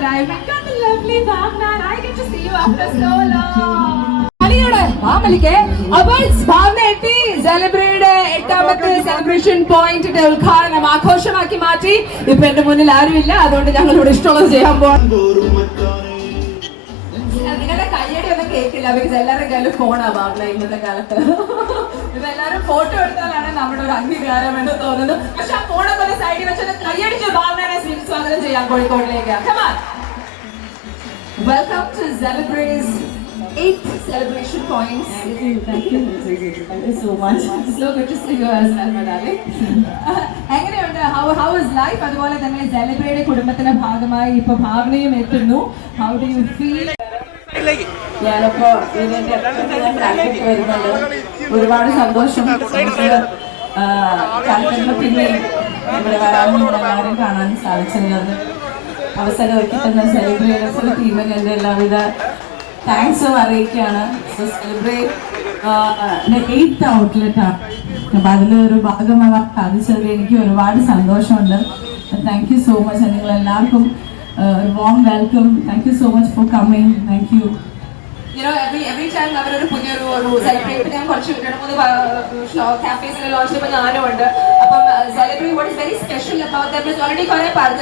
We got the lovely Bhavna. I get to see you after so long. എട്ടാമത്തെ celebration പോയിന്റിന്റെ ഉദ്ഘാടനം ആഘോഷമാക്കി മാറ്റി. ഇപ്പൊ എന്റെ മുന്നിൽ ആരുമില്ല. അതുകൊണ്ട് ഞങ്ങൾ ഇവിടെ ഇഷ്ടമുള്ളത് ചെയ്യാൻ പോകാം നിങ്ങളുടെ കയ്യടി ഒന്നും കേൾക്കില്ല. ബിക്കോസ് എല്ലാവരുടെ കയ്യിലും ഫോണാ ഭാവന ഇന്നത്തെ കാലത്ത്. ഇപ്പൊ എല്ലാവരും ഫോട്ടോ എടുത്താലാണ് നമ്മുടെ ഒരു അംഗീകാരം എന്ന് തോന്നുന്നു പക്ഷെ സ്വാഗതം ചെയ്യാം കോഴിക്കോടിലേക്ക് Come on. Welcome to Celebrate's eighth celebration points. Thank you, thank you, thank you so much. So good to see you as well, my darling. എങ്ങനെയുണ്ട് ഹൗ ഹൗ ഇസ് ലൈഫ് അതുപോലെ തന്നെ സെലിബ്രേറ്റ് കുടുംബത്തിന്റെ ഭാഗമായി ഇപ്പൊ ഭാവനയും എത്തുന്നു ഹൗ ഡു യു ഫീൽ ഞാനിപ്പോ ഇതിന്റെ വരുന്നുണ്ട് ഒരുപാട് സന്തോഷം നമുക്ക് പിന്നെയും പിന്നെ ഇവിടെ വരാനും എല്ലാവരും കാണാൻ സാധിച്ചിരുന്നത്. അവസരം തന്ന സെലിബ്രേറ്റേഴ്സിന്റെ ടീമിന് എന്റെ എല്ലാവിധ താങ്ക്സും അറിയിക്കുകയാണ്. സോ സെലിബ്രേറ്റ് എയ്ത്ത് ഔട്ട്ലെറ്റാണ് അപ്പം അതിലൊരു ഭാഗമാവാൻ സാധിച്ചതിൽ എനിക്ക് ഒരുപാട് സന്തോഷമുണ്ട്. താങ്ക് യു സോ മച്ച് നിങ്ങൾ എല്ലാവർക്കും warm welcome thank you so much for coming thank you You every every time അവരൊരു പുതിയൊരു സെലിബ്രേറ്റ് ഞാൻ കുറച്ച് രണ്ട് മൂന്ന് കാഫേസിൽ ലോഞ്ച് ചെയ്യുമ്പോൾ ഞാനും ഉണ്ട്. അപ്പം celebrate what is very special about already കുറെ പറഞ്ഞു.